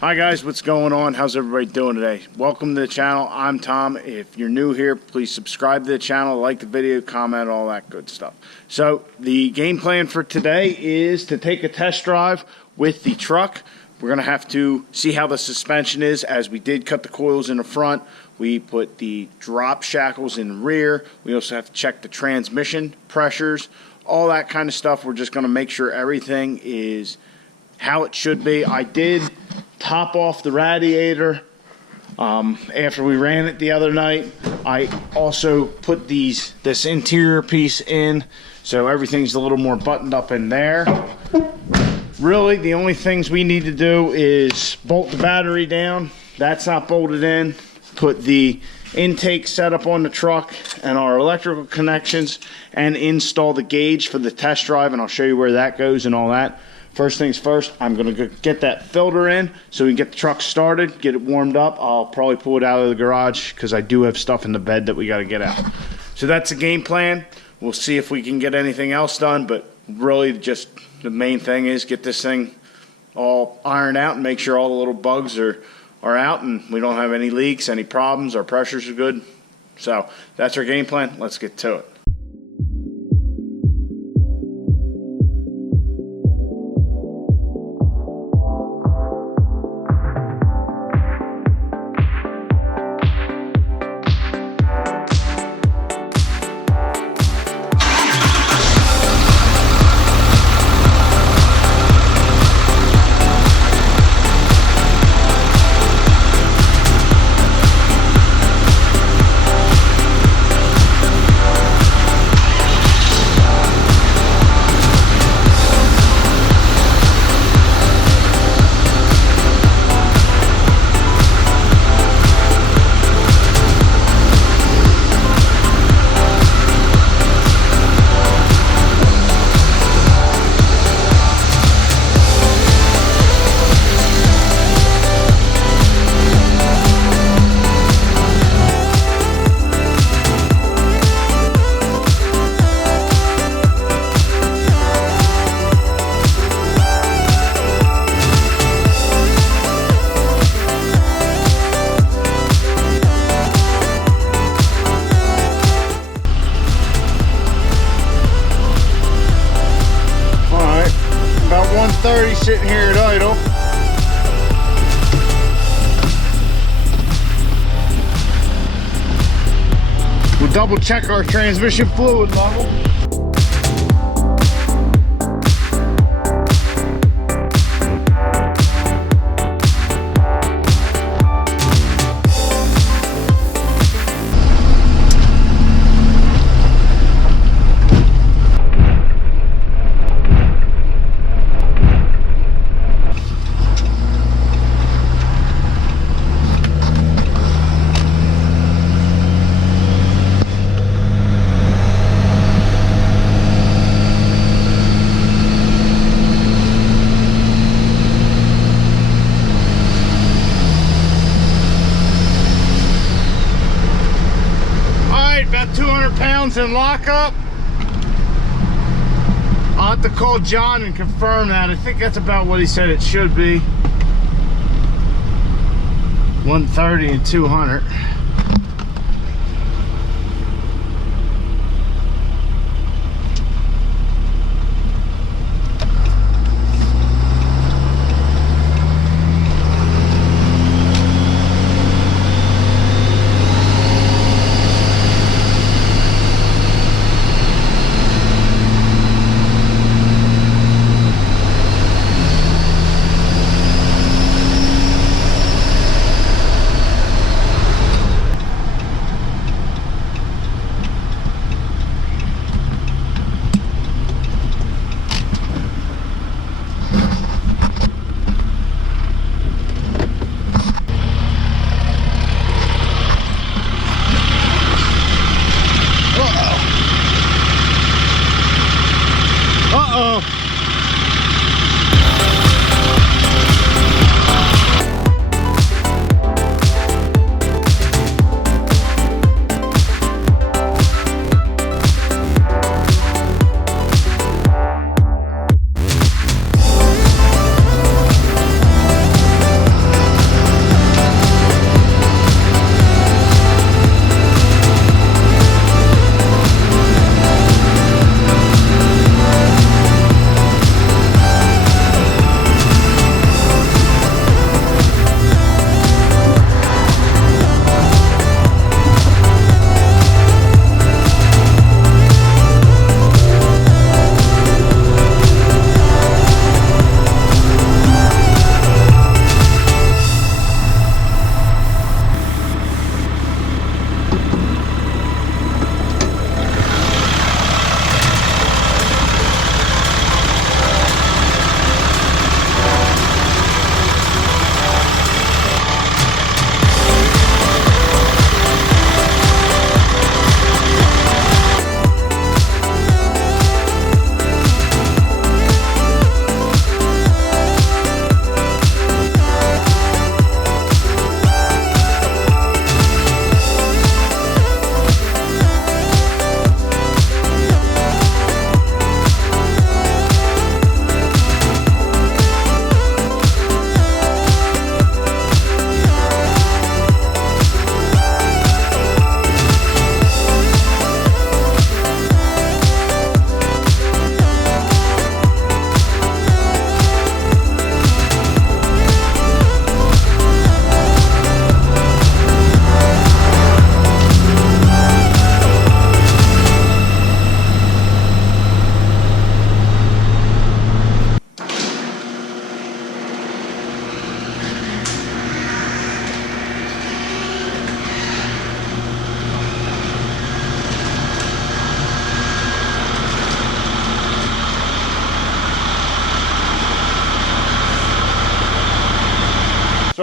Hi guys, what's going on? How's everybody doing today? Welcome to the channel. I'm Tom. If you're new here, please subscribe to the channel, like the video, comment, all that good stuff. So the game plan for today is to take a test drive with the truck. We're going to have to see how the suspension is, as we did cut the coils in the front. We put the drop shackles in the rear. We also have to check the transmission pressures, all that kind of stuff. We're just going to make sure everything is how it should be. I did top off the radiator after we ran it the other night. I also put this interior piece in, so everything's a little more buttoned up in there. Really, the only things we need to do is bolt the battery down. That's not bolted in. Put the intake setup on the truck and our electrical connections, and install the gauge for the test drive, and I'll show you where that goes and all that. First things first, I'm going to go get that filter in so we can get the truck started, get it warmed up. I'll probably pull it out of the garage because I do have stuff in the bed that we got to get out. So that's the game plan. We'll see if we can get anything else done, but really just the main thing is get this thing all ironed out and make sure all the little bugs are out and we don't have any leaks, any problems, our pressures are good. So that's our game plan. Let's get to it. Sitting here at idle. We'll double check our transmission fluid level. About 200 pounds in lockup. I'll have to call John and confirm that. I think that's about what he said it should be. 130 and 200.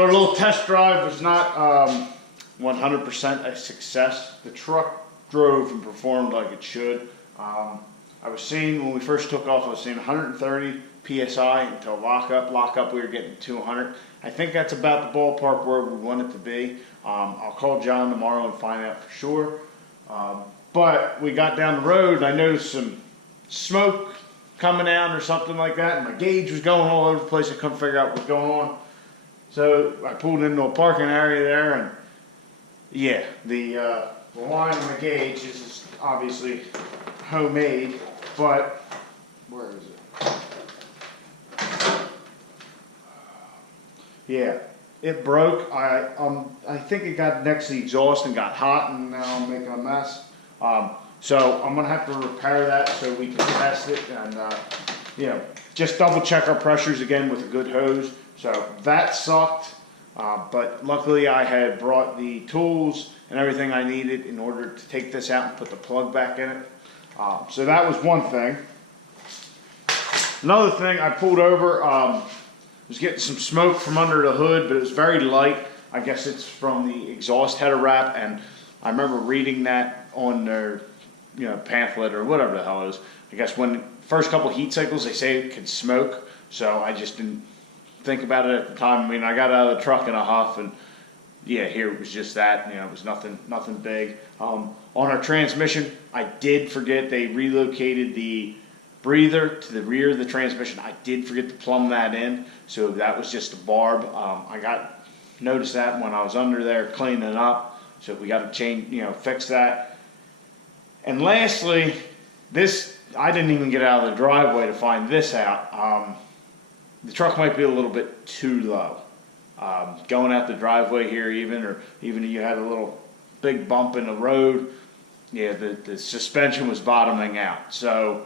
our little test drive was not 100% a success. The truck drove and performed like it should. I was seeing, when we first took off, I was seeing 130 PSI until lockup we were getting 200. I think that's about the ballpark where we want it to be. I'll call John tomorrow and find out for sure. But we got down the road and I noticed some smoke coming out or something like that, and my gauge was going all over the place. I couldn't figure out what's going on. So I pulled into a parking area there, and yeah, the line on the gauge is obviously homemade, but where is it? Yeah, it broke. I think it got next to the exhaust and got hot, and now I'm making a mess. So I'm gonna have to repair that so we can test it, and you know, just double check our pressures again with a good hose. So that sucked, but luckily I had brought the tools and everything I needed in order to take this out and put the plug back in it. So that was one thing. Another thing, I pulled over, was getting some smoke from under the hood, but it was very light. I guess it's from the exhaust header wrap, and I remember reading that on their pamphlet or whatever the hell it is. I guess when first couple heat cycles they say it can smoke, so I just didn't think about it at the time. I mean, I got out of the truck in a huff, and yeah, here it was just that. It was nothing big. On our transmission, I did forget they relocated the breather to the rear of the transmission. I did forget to plumb that in, so that was just a barb. I noticed that when I was under there cleaning it up, so we got to change, fix that. And lastly, this, I didn't even get out of the driveway to find this out. The truck might be a little bit too low. Going out the driveway here or even if you had a little big bump in the road, yeah, the suspension was bottoming out. So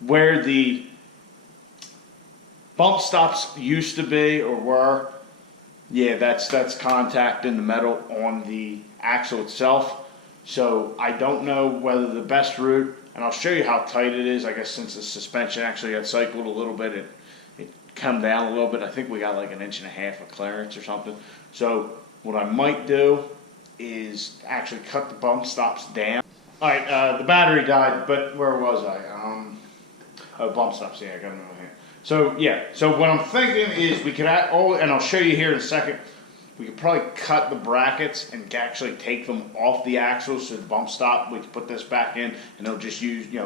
where the bump stops used to be or were, yeah, that's contact in the metal on the axle itself. So I don't know whether the best route, and I'll show you how tight it is. I guess since the suspension actually got cycled a little bit, it come down a little bit. I think we got like 1.5 inches of clearance or something. So what I might do is actually cut the bump stops down. All right, the battery died, but where was I? Oh, bump stops. Yeah, I got them over here. So yeah, so what I'm thinking is we could add, and I'll show you here in a second. We could probably cut the brackets and actually take them off the axle, so the bump stop, we can put this back in and it'll just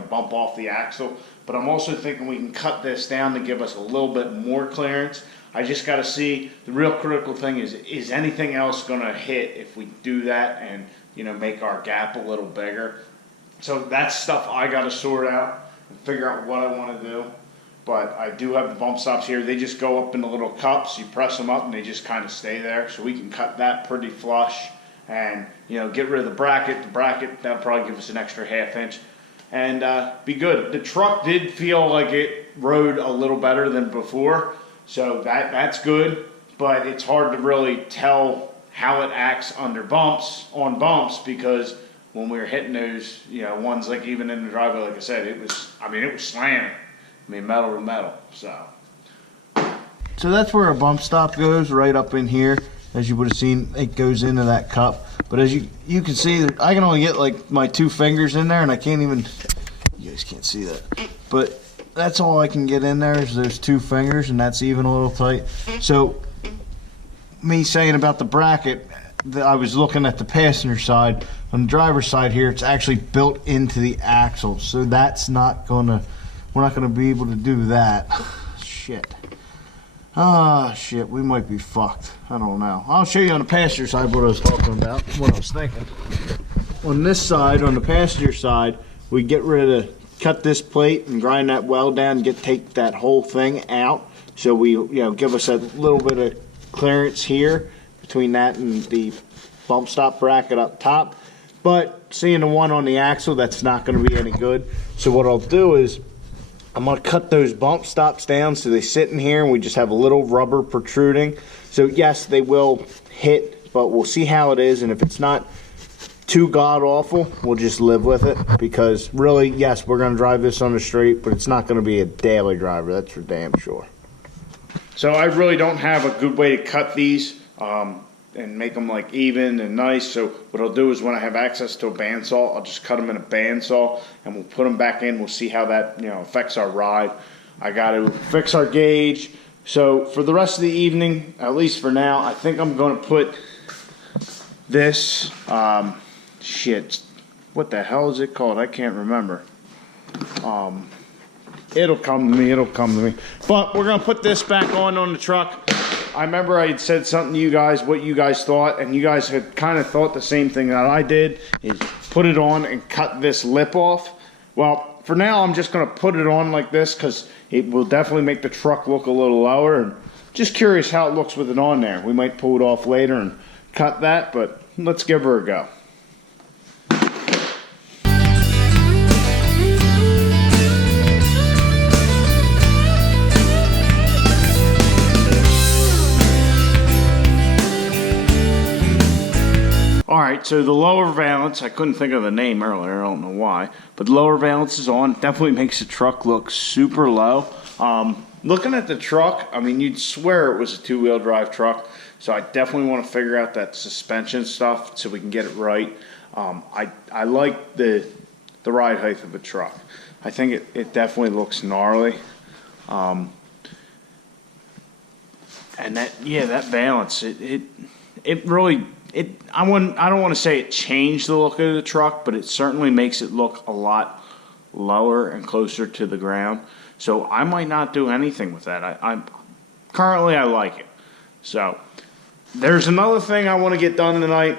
bump off the axle. But I'm also thinking we can cut this down to give us a little bit more clearance. I just got to see, the real critical thing is anything else going to hit if we do that and make our gap a little bigger. So that's stuff I got to sort out and figure out what I want to do. But I do have the bump stops here. They just go up in the little cups. You press them up and they just kind of stay there. So we can cut that pretty flush and get rid of the bracket. The bracket, that'll probably give us an extra 1/2 inch and be good. The truck did feel like it rode a little better than before, so that's good. But it's hard to really tell how it acts on bumps, because when we were hitting those ones, like even in the driveway, like I said, it was slamming. Metal to metal. So that's where our bump stop goes, right up in here. As you would have seen, it goes into that cup. But as you can see, I can only get like my 2 fingers in there, and I can't even, you guys can't see that. But that's all I can get in there is those 2 fingers, and that's even a little tight. So me saying about the bracket, I was looking at the passenger side. On the driver's side here, it's actually built into the axle. So that's not gonna, we're not going to be able to do that. Shit. Shit, we might be fucked. I don't know. I'll show you on the passenger side what I was talking about, what I was thinking. On this side, on the passenger side, we cut this plate and grind that weld down and take that whole thing out. So we, give us a little bit of clearance here between that and the bump stop bracket up top. But seeing the one on the axle, that's not going to be any good. So what I'll do is, I'm going to cut those bump stops down so they sit in here and we just have a little rubber protruding. So yes, they will hit, but we'll see how it is, and if it's not too god awful, we'll just live with it, because really, yes, we're going to drive this on the street, but it's not going to be a daily driver, that's for damn sure. So I really don't have a good way to cut these and make them like even and nice. So what I'll do is when I have access to a bandsaw, I'll just cut them in a bandsaw and we'll put them back in. We'll see how that affects our ride. I got to fix our gauge. So for the rest of the evening, at least for now, I think I'm going to put this, what the hell is it called? I can't remember. It'll come to me. But we're going to put this back on the truck. I remember I had said something to you guys, what you guys thought, and you guys had kind of thought the same thing that I did, is put it on and cut this lip off. Well, for now, I'm just going to put it on like this because it will definitely make the truck look a little lower. And just curious how it looks with it on there. We might pull it off later and cut that, but let's give her a go. Alright, so the lower valence, I couldn't think of the name earlier, I don't know why, but the lower valence is on. Definitely makes the truck look super low. Looking at the truck, I mean, you'd swear it was a two-wheel drive truck, so I definitely want to figure out that suspension stuff so we can get it right. I like the ride height of the truck. I think it definitely looks gnarly. And that valence, it really... I don't want to say it changed the look of the truck, but it certainly makes it look a lot lower and closer to the ground. So I might not do anything with that. Currently I like it. So there's another thing I want to get done tonight.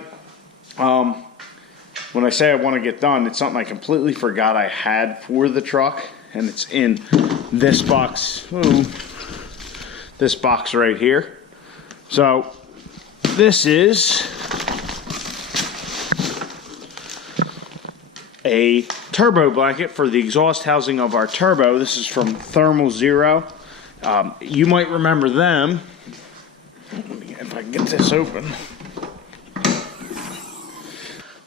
When I say I want to get done, it's something I completely forgot I had for the truck, and it's in this box. Ooh, this box right here. So this is a turbo blanket for the exhaust housing of our turbo. This is from Thermal Zero. You might remember them. Let me, if I can get this open.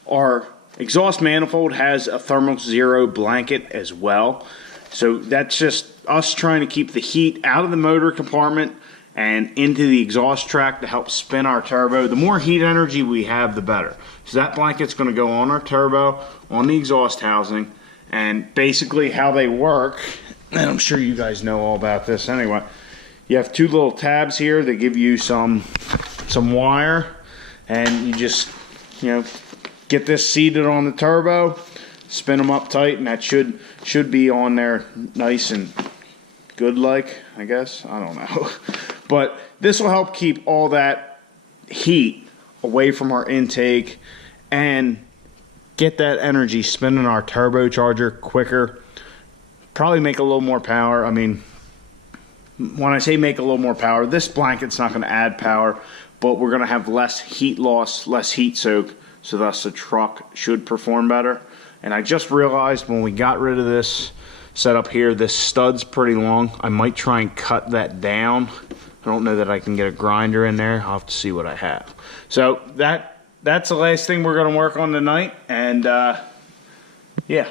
Our exhaust manifold has a Thermal Zero blanket as well. So that's just us trying to keep the heat out of the motor compartment and into the exhaust tract to help spin our turbo. The more heat energy we have, the better. So that blanket's going to go on our turbo, on the exhaust housing, and basically how they work, and I'm sure you guys know all about this anyway. You have two little tabs here that give you some wire, and you just get this seated on the turbo, spin them up tight, and that should be on there nice and good like, I guess. I don't know. But this will help keep all that heat away from our intake and get that energy spinning our turbocharger quicker. Probably make a little more power. I mean, when I say make a little more power, this blanket's not going to add power, but we're going to have less heat loss, less heat soak, so thus the truck should perform better. And I just realized when we got rid of this setup here, this stud's pretty long. I might try and cut that down. I don't know that I can get a grinder in there. I'll have to see what I have. So that's the last thing we're going to work on tonight. And yeah.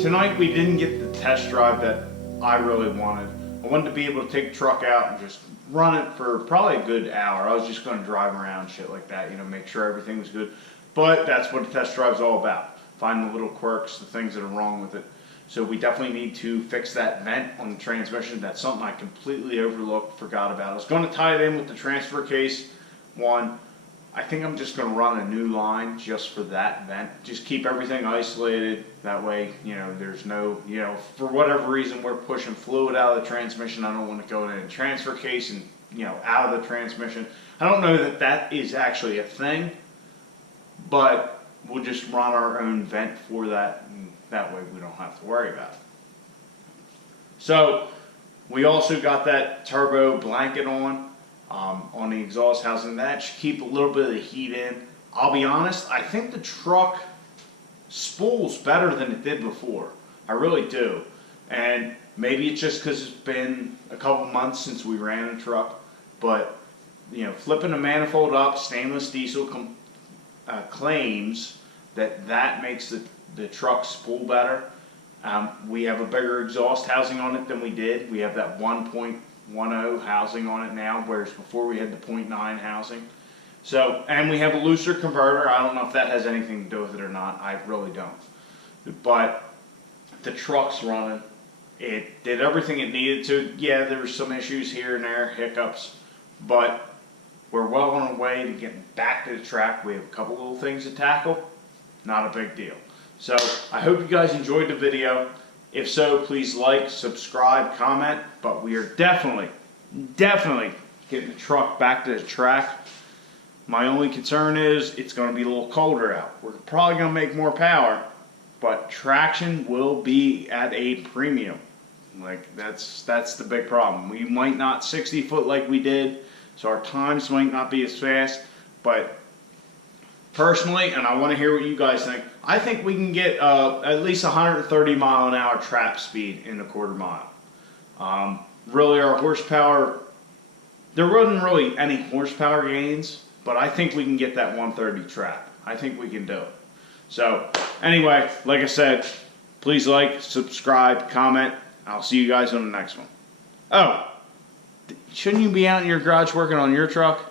Tonight we didn't get the test drive that I really wanted. I wanted to be able to take the truck out and just run it for probably a good hour. I was just going to drive around, shit like that, make sure everything was good. But that's what the test drive's all about. find the little quirks, the things that are wrong with it. So we definitely need to fix that vent on the transmission. That's something I completely overlooked, forgot about. I was going to tie it in with the transfer case one. I think I'm just going to run a new line just for that vent. Just keep everything isolated. That way, there's no, for whatever reason we're pushing fluid out of the transmission. I don't want to go in a transfer case and, out of the transmission. I don't know that that is actually a thing, but we'll just run our own vent for that, and that way we don't have to worry about it. So we also got that turbo blanket on the exhaust housing. That should keep a little bit of the heat in. I'll be honest, I think the truck spools better than it did before. I really do. And maybe it's just because it's been a couple months since we ran a truck, but flipping the manifold up, stainless diesel claims that makes the truck spool better. We have a bigger exhaust housing on it than we did. We have that 1.10 housing on it now, whereas before we had the 0.9 housing. So, and we have a looser converter. I don't know if that has anything to do with it or not. I really don't. But the truck's running. It did everything it needed to. Yeah, there were some issues here and there, hiccups, but we're well on our way to getting back to the track. We have a couple little things to tackle. Not a big deal. So I hope you guys enjoyed the video. If so, please like, subscribe, comment. But we are definitely getting the truck back to the track. My only concern is it's going to be a little colder out. We're probably going to make more power, but traction will be at a premium. Like that's the big problem. We might not 60 foot like we did, so our times might not be as fast, but personally, and I want to hear what you guys think, I think we can get at least 130 mile an hour trap speed in a quarter mile. Really, our horsepower, there wasn't really any horsepower gains, but I think we can get that 130 trap. I think we can do it. So anyway, like I said, please like, subscribe, comment. I'll see you guys on the next one. Oh, shouldn't you be out in your garage working on your truck?